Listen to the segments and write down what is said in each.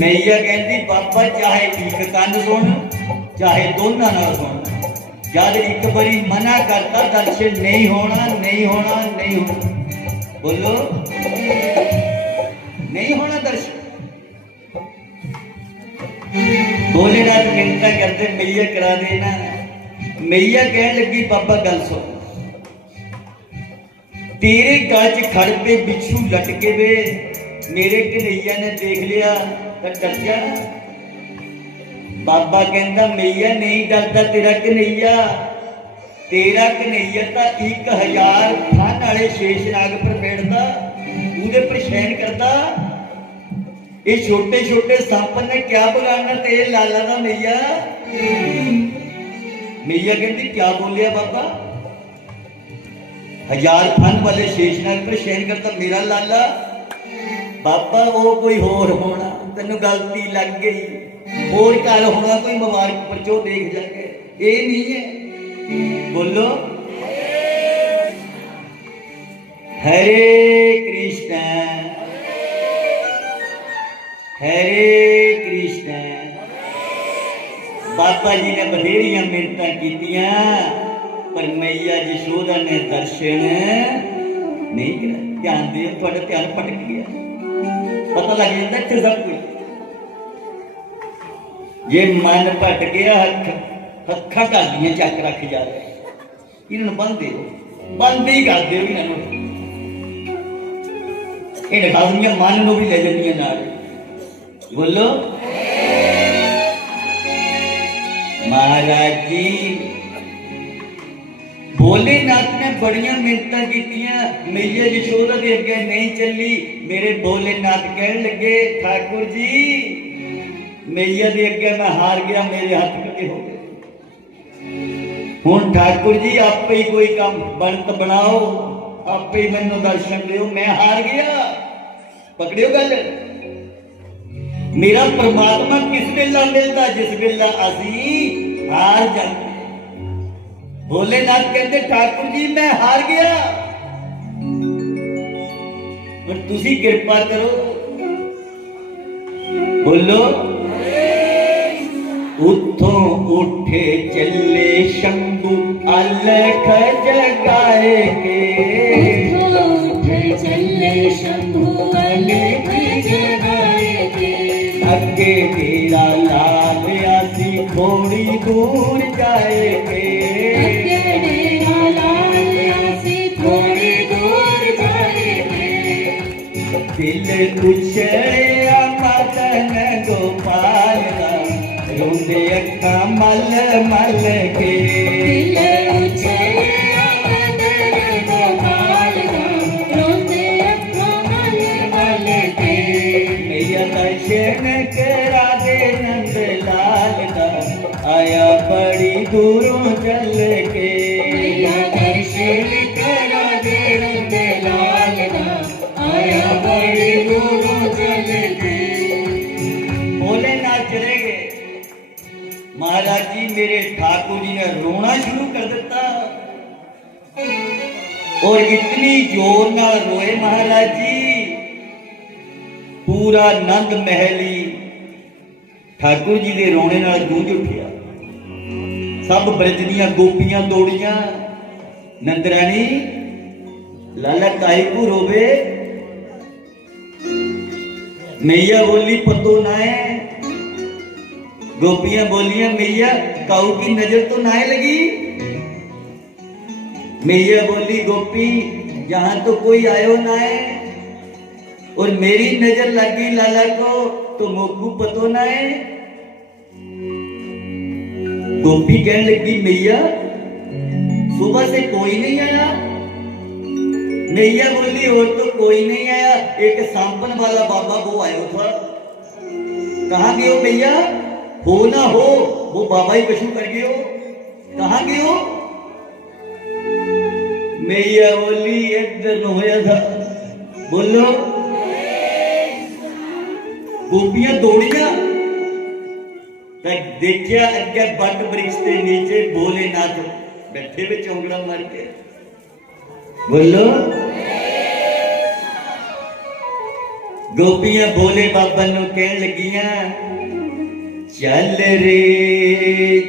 मैया कहती बाबा चाहे एक कन सुन चाहे दोनों ना सुन, जब एक बारी मना करता दर्शन नहीं होना नहीं होना नहीं होना। बोलो नहीं होना दर्शन। भोलेनाथ मिन्नत करते मैया करा देना। मैया कह लगी बाबा गल सुन, तेरे गल च खड़ पे बिच्छू लटके वे, मेरे कन्हैया ने देख लिया तो डर जाना। बाबा कहता मैया नहीं डरता तेरा कन्हैया, तेरा कन्हैया तो 1000 फन वाले शेषनाग पर बैठता, उहदे पर शयन करता। ये छोटे छोटे सांप ने क्या बिगाड़ना तेरे लाला का मैया। मैया कहती क्या बोलिया बाबा, 1000 फन वाले शेषनाग पर शयन करता मेरा लाला। बाबा वो कोई होर होना, तेन गलती लग गई, होर घर होना कोई मुबारक परचो देख जाके, ये नहीं है। बोलो हरे कृष्ण हरे कृष्ण। बाबा जी ने बथेरिया मिन्नतां कीतियां पर मैया यशोदा ने दर्शन नहीं किया। ध्यान दियो, थोड़ा ध्यान भटक गया, पता लग जाता इतने सब कुछ। ये मन भट गया, अखा ढालियां चक रख जा रहे, इन्होंने बंद ही कर दो। इन खासियां मन को भी ले जानिया नाल। बोलो महाराज जी भोलेनाथ ने बड़िया मिन्नतां कीतियां, मैया यशोदा दे अगे नहीं चली। मेरे भोलेनाथ कहन लगे ठाकुर जी मैया दे अगे मैं हार गया, मेरे हाथ कटे हो गए। हुण ठाकुर जी आपे ही कोई काम बनत बनाओ, आपे ही मैनू दर्शन दो, मैं हार गया। पकड़ियो गल, मेरा परमात्मा किस वेला मिलता जिस वेला असी हार जाते। भोलेनाथ कहते ठाकुर जी मैं हार गया, और तुसी कृपा करो। बोलो उठों उठे चले शंभु अलख जगाए के, उठे चले शंभु अलख जगाए के। अगे तेरा लाल आसी थोड़ी दूर जाएगे, अगे तेरा लाल आसी थोड़ी दूर जाएगे। दिल उछले मदन गोपाल रोंदे अखा मल मल के। दिल उछले मदन गोपाल रोंदे अखा मल मल के। मैया दर्शन करा दे नंद लाल का, आया बड़ी दूरों चल के। मैया दर्शन करा दे नंद लाल का, आया बड़ी दूरों चल के। भोलेनाथ चले गए। महाराज जी मेरे ठाकुर जी ने रोना शुरू कर दिता, और इतनी जोर नाल रोए महाराज जी, पूरा नंद महली ठाकुर जी के रोने नाल गूंज उठिया। सब ब्रज दियां गोपियां दौड़ियां, नंदरानी लाला काई को रोवे। मैया बोली पतो ना है, गोपियां बोलियां मैया काऊ की नजर तो ना लगी। मैया बोली गोपी जहां तो कोई आयो ना है, और मेरी नजर लगी लाला को तो मोकू पतो ना है। गोपी कहने लगी मैया सुबह से कोई नहीं आया। मैया बोली और तो कोई नहीं आया, एक सांपन वाला बाबा वो आयो था। कहाँ गए हो मैया? हो ना हो वो बाबा ही कशु कर गए हो, कहाँ गए हो? मैया बोली इधर न होया था। बोलो गोपियां दौड़िया, देखिया अगे बट वृक्ष के नीचे भोलेनाथ बैठे हुए चौंकड़ा मार के। बोलो गोपियां भोले बाबा नू कहन लगियां, चल रे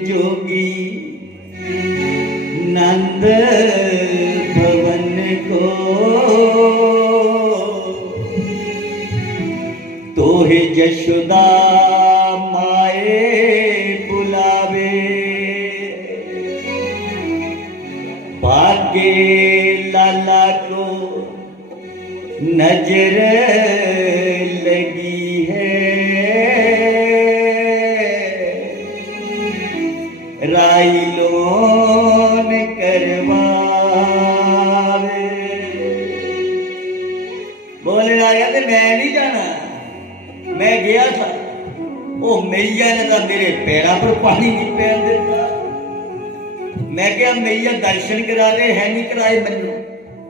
जोगी नंद भवन को, तोहे यशोदा माए बुलावे, भागे लाला को नजर लगी है, राई लोन करवावे। बोले आया तो मैं नहीं जाना, मैं गया था, वो मैया ने तो मेरे पैरों पर पानी नहीं पैन देता। मैं क्या मैया दर्शन करा रहे है, नहीं कराए मैनू,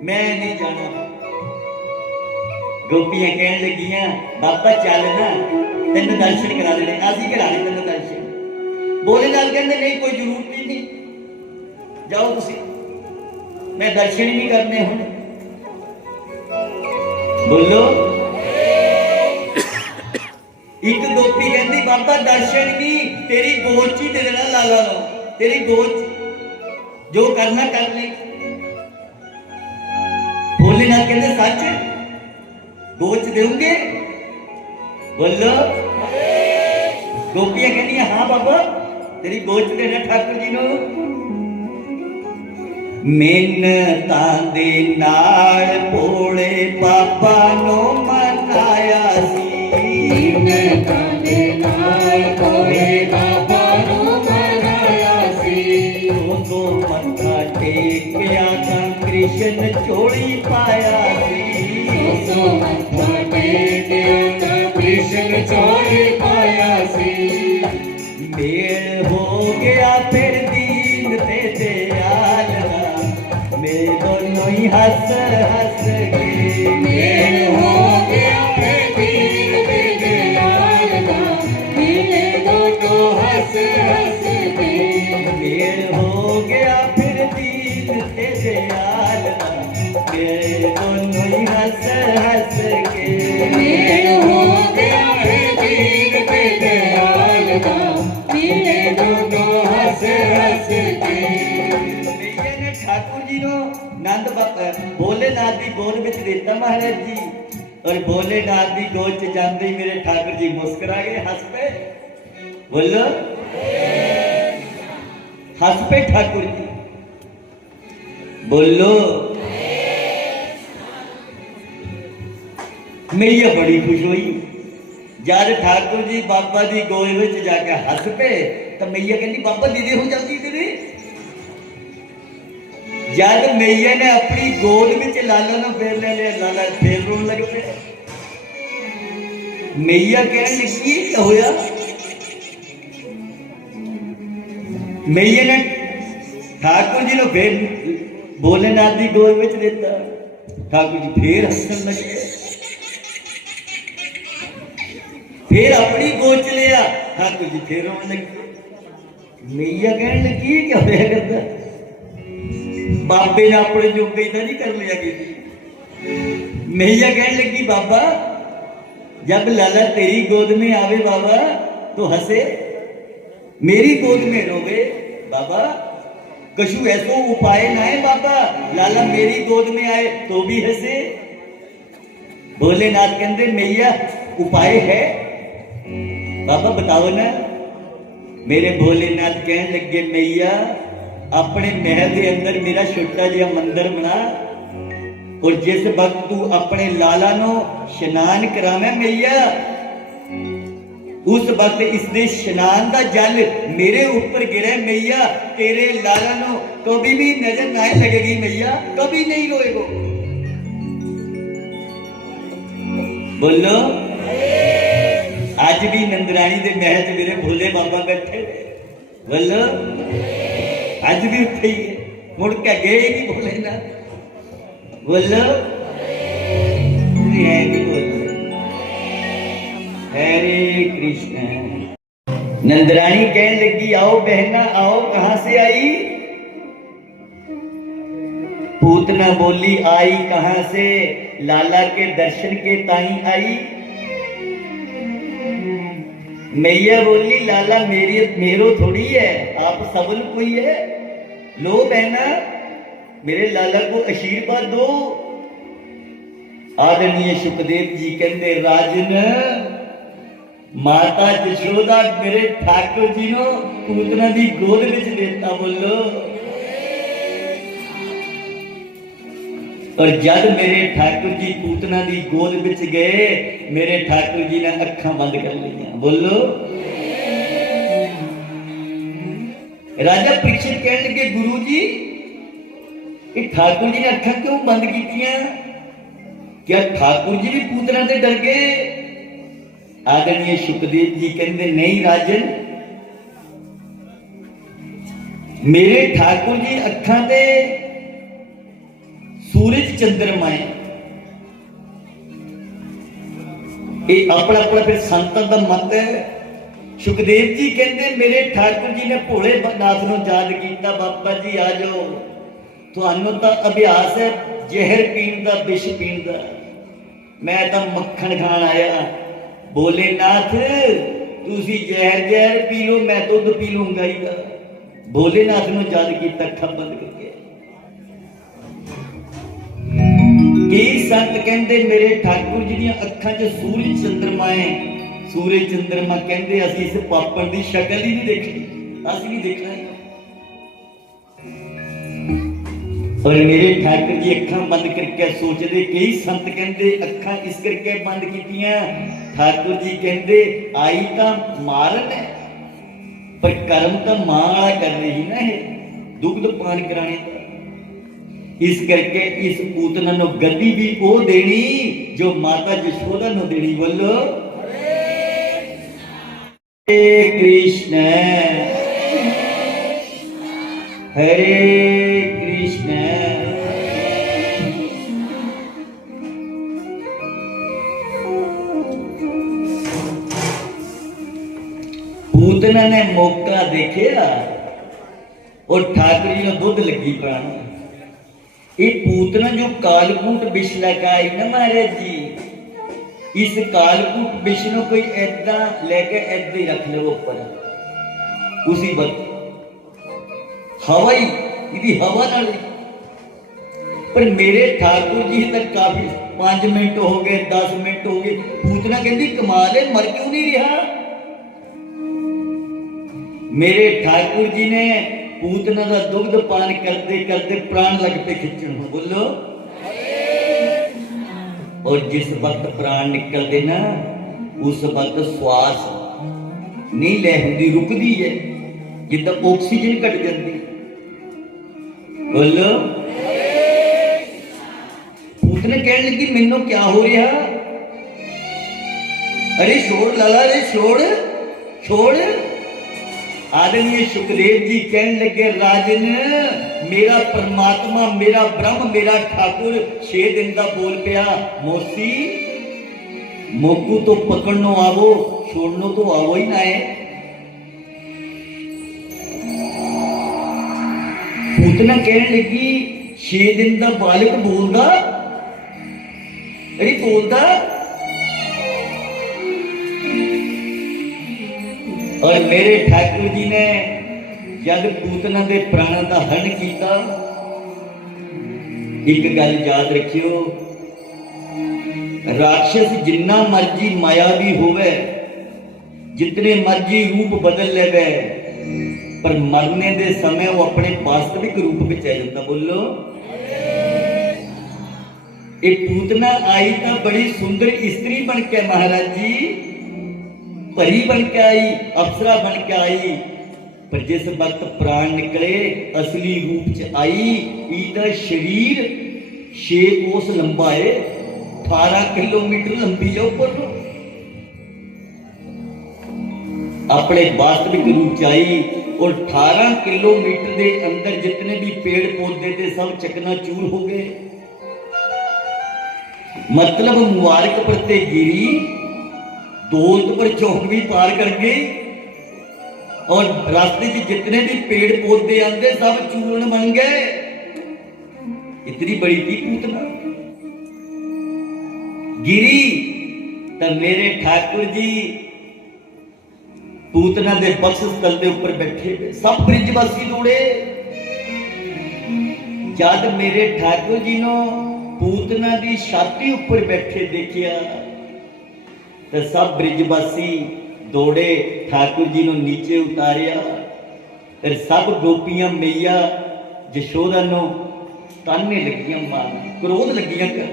मैं नहीं जाना। गोपियां कहन लगियां, बाबा चल ना तेन दर्शन करा देने, असी करा दे तेन दर्शन। बोले नाल कहंदे नहीं कोई जरूरत नहीं, जाओ तुसी, मैं दर्शन ही नहीं करने हुण। बोलो। एक गोपी कहती बाबा दर्शन नहीं, तेरी गोद ही दे देना लाला नो, तेरी गोद जो करना कर ले। भोलेनाथ कहते सच गोद देंगे? बोलो। गोपियां कहती हाँ बाबा तेरी गोद देना ठाकुर जी नो। मिन्नतां दे नाल भोले बाबा नो मनाया सी, मिन्नतां दे नाल भोले बाबा नो मनाया सी, उनको मत्था टेकिया तां कृष्ण चोली पाया सी, सो मत्था टेकिया तां कृष्ण चोली पाया सी। मेल हो गया फिर दीन ते दयाल दा, मैं दोनों ही हंस हंस के, मेल हो गया फिर दीन ते दयाल दा, मिले दोनों हंस हंस के, मेल हो गया फिर दीन ते दयाल दा, मैं दोनों ही हंस हंस के, मेल हो गया फिर दीन ते दयाल दा, मिले दोनों हंस हंस के। मैया ने ठाकुर जी नो नंद भोलेनाथ की गोद में देता महाराज जी, और भोलेनाथ की गोद च जाते ही मेरे ठाकुर जी मुस्कुरा गए, हंस पे। बोलो हंस पे ठाकुर जी। बोलो। मैया बड़ी खुश हुई जब ठाकुर जी बाबा की गोद में जाके हंस पे, तो मैया कहती बाबा दीदी हो जल्दी तेरे। जब मैया ने अपनी गोद में लाला ने फेर ले लिया, लाला फेर रोन लग पे। मैया कहने लगी क्या होया? मैया ने ठाकुर जी ने फिर भोलेनाथ की गोद में देता, ठाकुर जी फिर हंसन लगे, फिर अपनी गोद च लिया, ठाकुर जी फिर रोन लगे। मैया कहने लगी क्या होया करता? बाबे ने अपने जोगे इधर नहीं कर लिया कि। मैया कहने लगी बाबा जब लाला तेरी गोद में आवे बाबा तो हंसे, मेरी गोद में रोवे बाबा, कछु ऐसो उपाय ना है बाबा, लाला मेरी गोद में आए तो भी हंसे। भोलेनाथ कहते मैया उपाय है बाबा बताओ ना। मेरे भोलेनाथ कहने लगे मैया अपने महल के अंदर मेरा छोटा जिहा मंदिर बना, और जिस वक्त तू अपने लाला नो स्नान करावे मैया, उस वक्त इसने स्नान का जल मेरे ऊपर गिरे मैया, तेरे लाला नो कभी भी नजर ना लगेगी मैया, कभी नहीं रोएगो। बोलो। आज भी नंदरानी के महल च मेरे भोले बाबा बैठे। बोलो। आज भी उठे ही है, मुड़ के गए नहीं बोले ना। बोलो। है नहीं बोलो। हरे कृष्ण। नंदरानी कहने लगी आओ बहना आओ, कहां से आई? पूतना बोली आई कहां से, लाला के दर्शन के ताई आई। मैया बोली लाला मेरी मेरो थोड़ी है, आप सबल कोई है। लो बहना मेरे लाला को आशीर्वाद दो। आदरणीय सुखदेव जी कहते राजन माता जशोदा मेरे ठाकुर जी नो पूतना दी गोद विच देता। बोलो। और जब मेरे ठाकुर जी पूतना दी गोद विच गए मेरे ठाकुर जी ने अखां बंद कर लिया। बोलो। राजा परीक्षित कहने लगे गुरु जी ये ठाकुर जी ने अखां क्यों बंद कीतियां? क्या ठाकुर जी भी पूतना से डर गए? आदरणीय सुखदेव जी कहते नहीं राजन, मेरे ठाकुर जी अखां ते सूरज चंद्रमा है। ये अपना अपना फिर संतां दा मत है। सुखदेव जी कहते मेरे ठाकुर जी ने भोले नाथ नूं याद किया, बाबा जी आ जाओ, तुहानूं तां अभ्यास है जहर पीण दा, विष पीण दा, मैं तां मक्खण खाण आया। भोलेनाथ तुसी जहर जहर पी लो, मैं दुध पी लूंगा ही। भोलेनाथ नूं याद किया, अखां बंद करके। कई संत कहते मेरे ठाकुर जी दी अखां च सूरज चंद्रमा है। सूरज चंद्रमा कहते असीं इस पापड़ की शक्ल ही नहीं देखनी, असीं नहीं देखना। और मेरे ठाकुर जी अखां बंद करके सोचते, कई संत कहते अखां इस करके बंद कीतियां। ठाकुर जी कहते आई तो मारन है पर कर्म तो मां वाला कर रही ना है, दुग्ध पान कराने का। इस करके इस पूतना नो गद्दी भी वो देनी जो माता जशोदा नो देनी। बोलो हरे कृष्ण हरे कृष्ण। पूतना ने मौका देखिया और ठाकुर जी ने दुध लगी पानी। ये पूतना जो कालकूट विष लगा आई ना महाराज जी, इस कालकूट विष को कोई ऐदा लेके ऐदा ही रख लो ऊपर उसी वक्त हवा ही यदि हवा ना। पर मेरे ठाकुर जी तक काफी 5 मिनट हो गए, 10 मिनट हो गए। पूतना कहती कमाल है, मर क्यों नहीं रहा? मेरे ठाकुर जी ने पूतना का दुग्ध पान करते करते प्राण लग पे खिंचन। बोलो। और जिस वक्त प्राण निकलते ना उस वक्त श्वास नहीं ले होंगी, रुकती है, जिदा ऑक्सीजन घट जाती। बोलो। पूतना कहने लगी मैनू क्या हो रहा? अरे छोड़ लाला, अरे छोड़ छोड़। आदरणीय सुखदेव जी कहने लगे राजन मेरा परमात्मा, मेरा ब्रह्म, मेरा ठाकुर 6 दिन का बोल पिया मोसी मोकू तो पकड़नो आवो, छोड़नो तो आवो ही ना है। पूतना कहने लगी 6 दिन का बालक बोलदा? अरे बोलदा। और मेरे ठाकुर जी ने जब पूतना के प्राणों का हरण किया, एक गल याद रखियो, राक्षस जिन्ना मर्जी मायावी होवे, जितने मर्जी रूप बदल लेवे, पर मरने के समय वो अपने वास्तविक रूप में आ जाता। बोलो। ये पूतना आई तो बड़ी सुंदर स्त्री बन के महाराज जी, परी बन के आई, अप्सरा बन के आई, पर जिस वक्त प्राण निकले असली रूप च आई। इहदा शरीर 6 कोस लंबा है, 18 किलोमीटर लंबी है ऊपर नो। अपने वास्तविक रूप च आई और 18 किलोमीटर के अंदर जितने भी पेड़ पौधे थे सब चकनाचूर हो गए। मतलब मुबारक प्रत्ये गिरी, दौलतपुर चौक भी पार कर गई और रास्ते से जितने भी पेड़ पौधे आते सब चूर्ण बन गए। इतनी बड़ी थी पूतना। गिरी तो मेरे ठाकुर जी पूतना दे बख्श स्थल के ऊपर बैठे हुए सब ब्रिजवासी दौड़े। जद मेरे ठाकुर जी नो पूतना की छाती ऊपर बैठे देखिया तो सब ब्रिजवासी दौड़े, ठाकुर जी नो नीचे उतारिया। फिर सब गोपियां मैया जशोदा नो ताने लगियां मारन, क्रोध लगियां कर,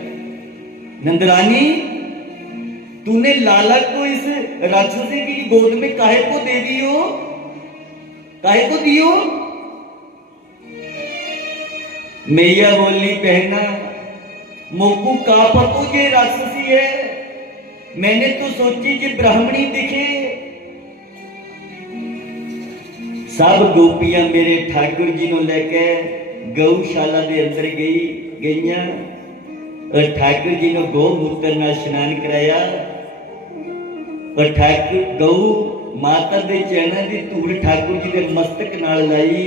नंदरानी तूने लाला को इस राक्षसी की गोद में काहे को दे दियो, काहे को दियो? मैया बोली बहना मोकू का पतो ये राक्षसी है, मैंने तो सोची कि ब्राह्मणी दिखे। सब गोपियां मेरे ठाकुर जी नो लेके गौशाला के अंदर गईयां और ठाकुर जी ने गौमूत्र नाल स्नान कराया और ठाकुर गौ माता के चरणों की धूल ठाकुर जी के मस्तक नाल लाई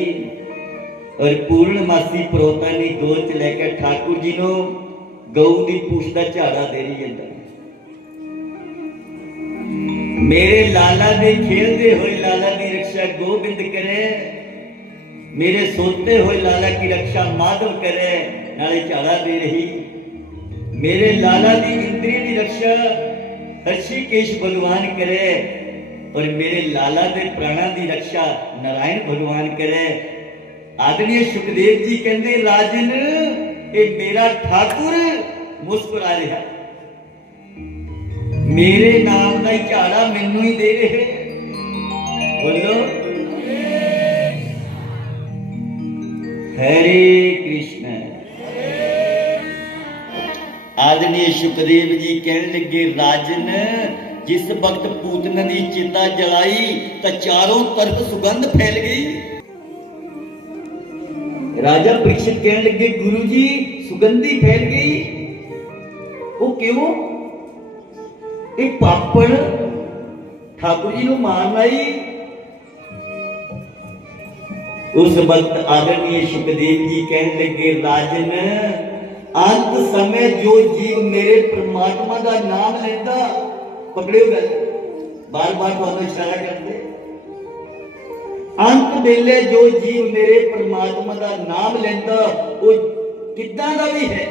और पूर्णमासी परोता ने गोद च लेकर ठाकुर जी नो गौ की पूछ का झाड़ा दे रही है। मेरे लाला दे खेलते हुए लाला की रक्षा गोबिंद करे, मेरे सोते हुए लाला की रक्षा माधव करे, नाले झाड़ा दे रही। मेरे लाला की इंद्रिय की रक्षा ऋषिकेश भगवान करे और मेरे लाला के प्राणा की रक्षा नारायण भगवान करे। आदरणीय सुखदेव जी कहते राजन ये मेरा ठाकुर मुस्कुरा रहा, मेरे नाम का झाड़ा मैनू ही दे रहे। बोलो हरे कृष्ण। आदरणीय सुखदेव जी कहने लगे राजन जिस वक्त पूतना की चिता जलाई तो चारों तरफ सुगंध फैल गई। राजा परीक्षित कहने लगे गुरु जी सुगंधी फैल गई, वो क्यों? एक पापड़ ठाकुर जी को मारन आई। उस वक्त आदरणीय सुखदेव जी कहने लगे राजन अंत समय जो जीव मेरे परमात्मा का नाम लेता, पकड़े हो गए बार बार तो इशारा करते, अंत वेले जो जीव मेरे परमात्मा का नाम लेता वो कितना का भी है,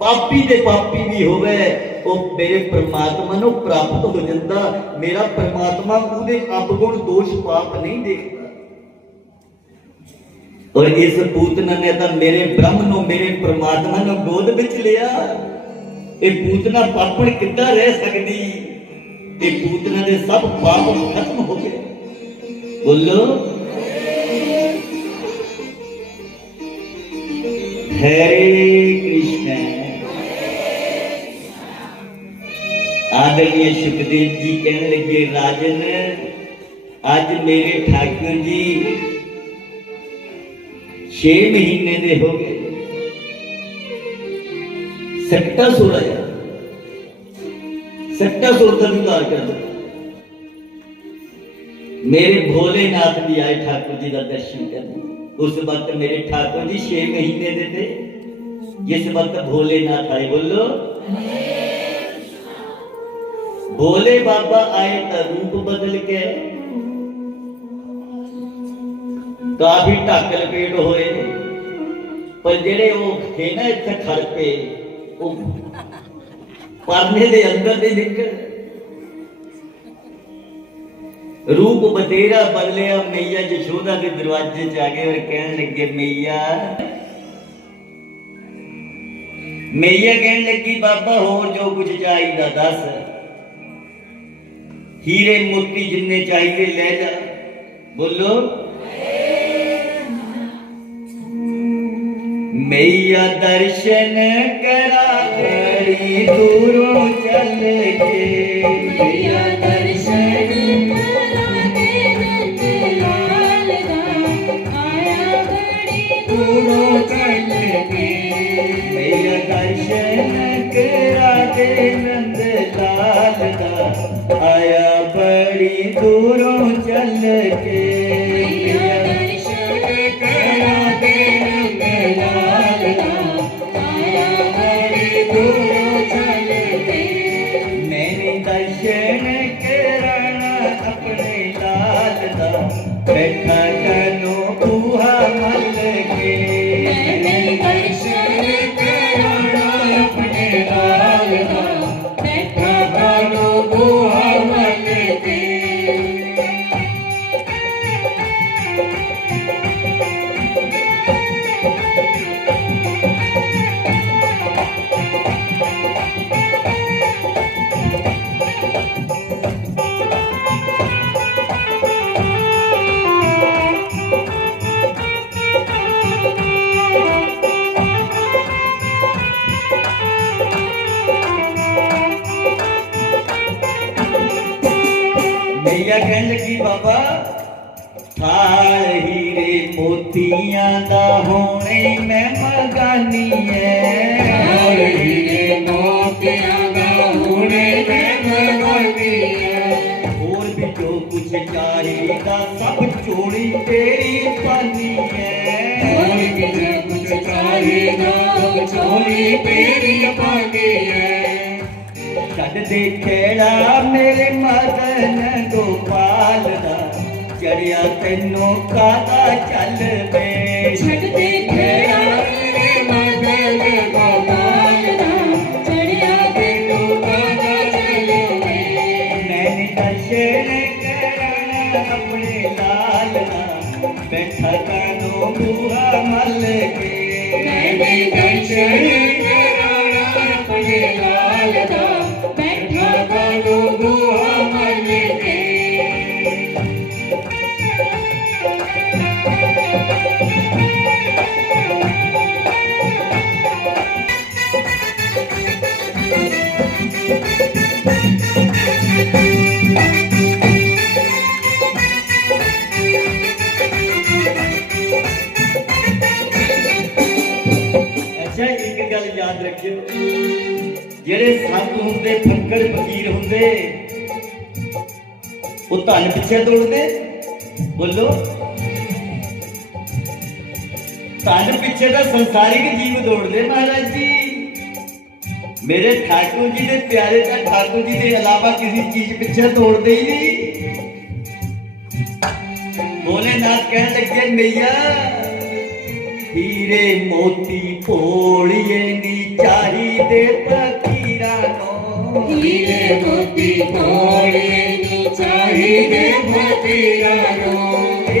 पापी दे पापी भी होवे वो मेरे परमात्मा को प्राप्त हो जाता। मेरा परमात्मा पूरे अपगुण दोष पाप नहीं देखता। और इस पूतना ने तो मेरे ब्रह्म नो मेरे परमात्मा नो गोद विच लिया। ये पूतना पापड़ कितना रह सकती? ये पूतना दे सब पाप खत्म हो गए। बोलो हरे कृष्ण। आदरणीय सुखदेव जी कहने लगे राजन आज मेरे ठाकुर जी 6 महीने दे हो गए, सट्टा सोड़ा का विकार कर दो। मेरे भोलेनाथ भी आए ठाकुर जी का दर्शन करने। उस वक्त मेरे ठाकुर जी 6 महीने दे थे जिस वक्त भोलेनाथ आए। बोलो भोले बाबा आए तो रूप बदल के काफी ढक लपेट होए, पर जेड़े वो थे ना इत्थे खड़ पे वो परने दे अंदर दे निकल रूप बतेरा बदलिया। मैया जशोदा के दरवाजे च आ गए और कहने लगे मैया कहने लगी बाबा होर जो कुछ चाहिए दस, हीरे मोती जिन्ने चाहिए ले जा। बोलो मैया दर्शन करा बड़ी दूरों चल के, मैया दर्शन करा दे नंदलाल दा आया बड़ी दूरों चल के। मैया दर्शन करा दे नंदलाल दा आया बड़ी दूरों चल के। मैया दर्शन करा दे नंदलाल दा आया बड़ी दूरों चल के। मैंने दर्शन कराना बैठा कानो बूहा मल के मैंने दर्शन कराना अपने लाल दा बैठा कानो बूहा मल के मैया कहन लगी बाबा थाल हीरे मोतियां दा होने मैं मगानी और है हीरे मोतियां दा हुणे मैं मगानी है और भी जो कुछ चाहिदा सब चोरी तेरी पानी और है मुझे कुछ चाहिदा चोरी तेरी पानी है छड़ दे खेड़ा मेरे मदन गोपाल दा चढ़िया तेनों कादा चल वे छट दे खेड़ा मेरे मदन गोपाल दा चढ़िया तेनू कादा चले वे मैंने दर्शन करना अपने लाल दा बैठा कानो बूहा मल के मैंने दर्शन कराना अपने लाल दा बैठा कानो बूहा मल के अच्छा एक गल याद रखियो ਜਿਹੜੇ ਸੰਤ ਹੁੰਦੇ ਫੱਕੜ ਫਕੀਰ ਹੁੰਦੇ ਉਹ ਧਨ ਪਿੱਛੇ ਦੌੜਦੇ ਬੋਲੋ ਧਨ ਪਿੱਛੇ ਤਾਂ ਸੰਸਾਰਿਕ ਜੀਵ ਦੌੜਦੇ ਮਹਾਰਾਜ ਜੀ ਮੇਰੇ ਠਾਕੁਰ ਜੀ ਦੇ ਪਿਆਰੇ ਤਾਂ ਠਾਕੁਰ ਜੀ ਦੇ ਇਲਾਵਾ ਕਿਸੇ ਚੀਜ਼ ਪਿੱਛੇ ਦੌੜਦੇ ਹੀ ਨਹੀਂ ਭੋਲੇਨਾਥ ਕਹਿਣ ਲੱਗੇ ਮਈਆ हीरे मोती भोलिए नी चाहिदे फकीरां नो हीरे मोती भोले नी चाहिदे फकीरां नो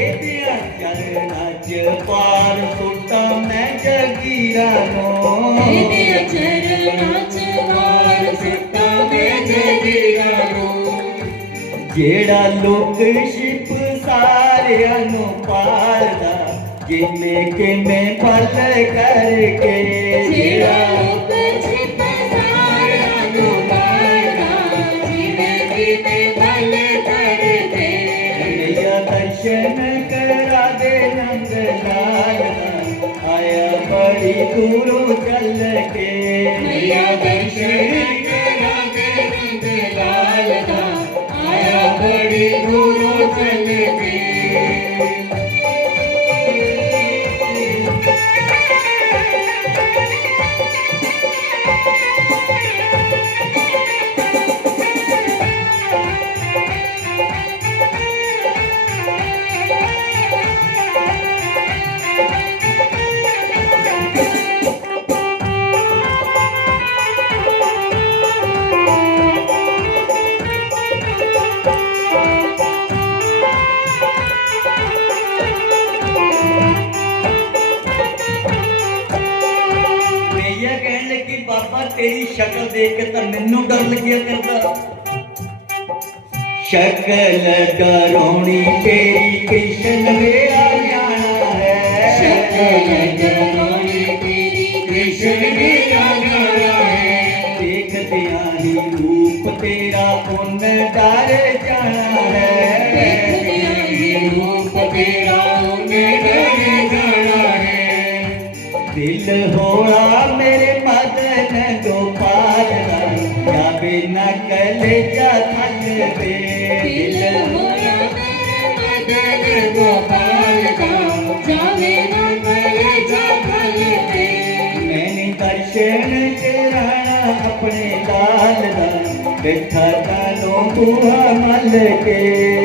एदियां चरणां च पार सुट्टा मैं जगीरां नो तेरे चरणां च वार सुट्टा मैं जगीरां नो जेड़ा लोक शिप सारियां नु पालदा जिन्हें के मैं पल करके जेड़ा लोक छिप सारियां नु पालदा जिवें जिवें भल करके मैया दर्शन करा दे नंद लाल दा, आया बड़ी दूरों चल के मैया दर्शन करा दे नंद लाल दा आया बड़ी दूरों चल के मैया कहने लगी बाबा तेरी शक्ल देख के तो मैनू डर लगिया करता शक्ल डरोनी तेरी कृष्ण मेरा जाना है शक्ल डरोनी तेरी कृष्ण मेरा जाना है देख दियानी रूप तेरा उन डर जाना है रूप तेरा उन्हें डर जाना है दिल होड़ा मेरे मदन गोपाल जावे न कलेजा थल पे दिल होया मेरे मदन गोपाल का जावे ना कलेजा थल पे मैंने दर्शन कराना अपने लाल दा बैठा कानो बूहा मल के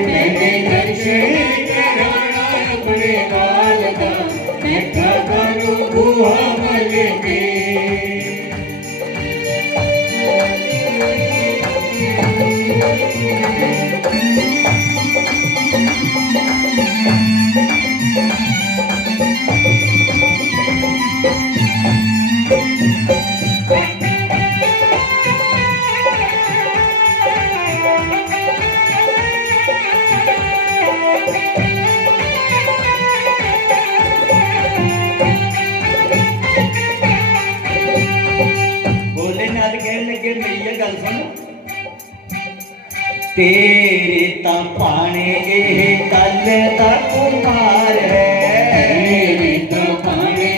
मैंने दर्शन कराना बूहा मल के भोलेनाथ कहने लगे मैया गल सुन तेरे ता पाने एह कल दा कुमार है मेरे तो पाने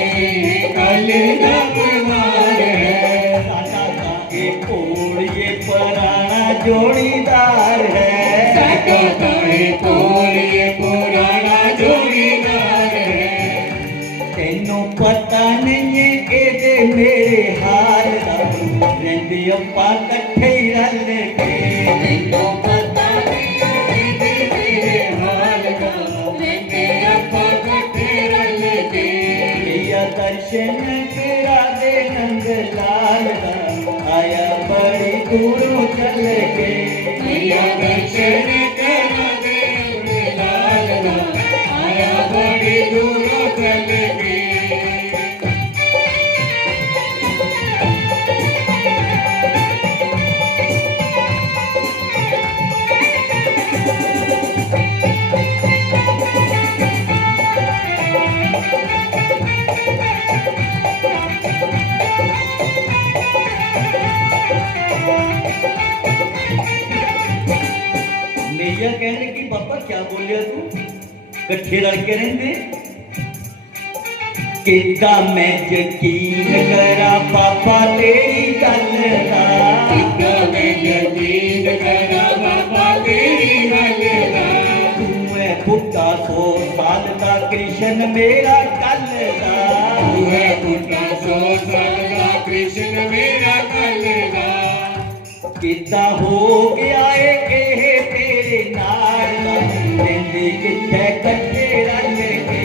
कल दा कुमार है साडा ता ए घोड़िए पुराना जोड़ीदार है साडा ताए कोलिए पुराना जोड़ीदार है तेनू पता नहीं है एदे मेरे हाल दा रहिंदे अप्पा कट्ठे ही रल के तैनूं पता नहीं है मेरे हाल दा लेके अप्पा कट्ठे रल के मैया दर्शन करा दे नंद लाल दा आया बड़ी दूरों चल के मैया दर्शन करा दे अपने लाल दा आया बड़ी दूरों चल के मैया कहने की पापा क्या बोलिया तू कट्ठे रल के रहंदे किदा मैं यकीन करा पापा तेरी गल दा कितना मैं यकीन करा बाबा तेरी गल दा तू है बुढ़ा 100 साल दा कृष्ण मेरा कल दा तू है बुढ़ा 100 साल का कृष्ण मेरा कल दा किदा हो गया है एह तेरे नाल दा रहंदे किथे कट्ठे रल के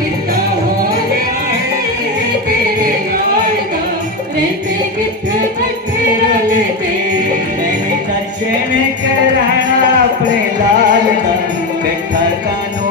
कितना हो गया है तेरे नाल दा रहते किथे कट्ठे रल के मैंने दर्शन कराना अपने लाल दा बैठा कानू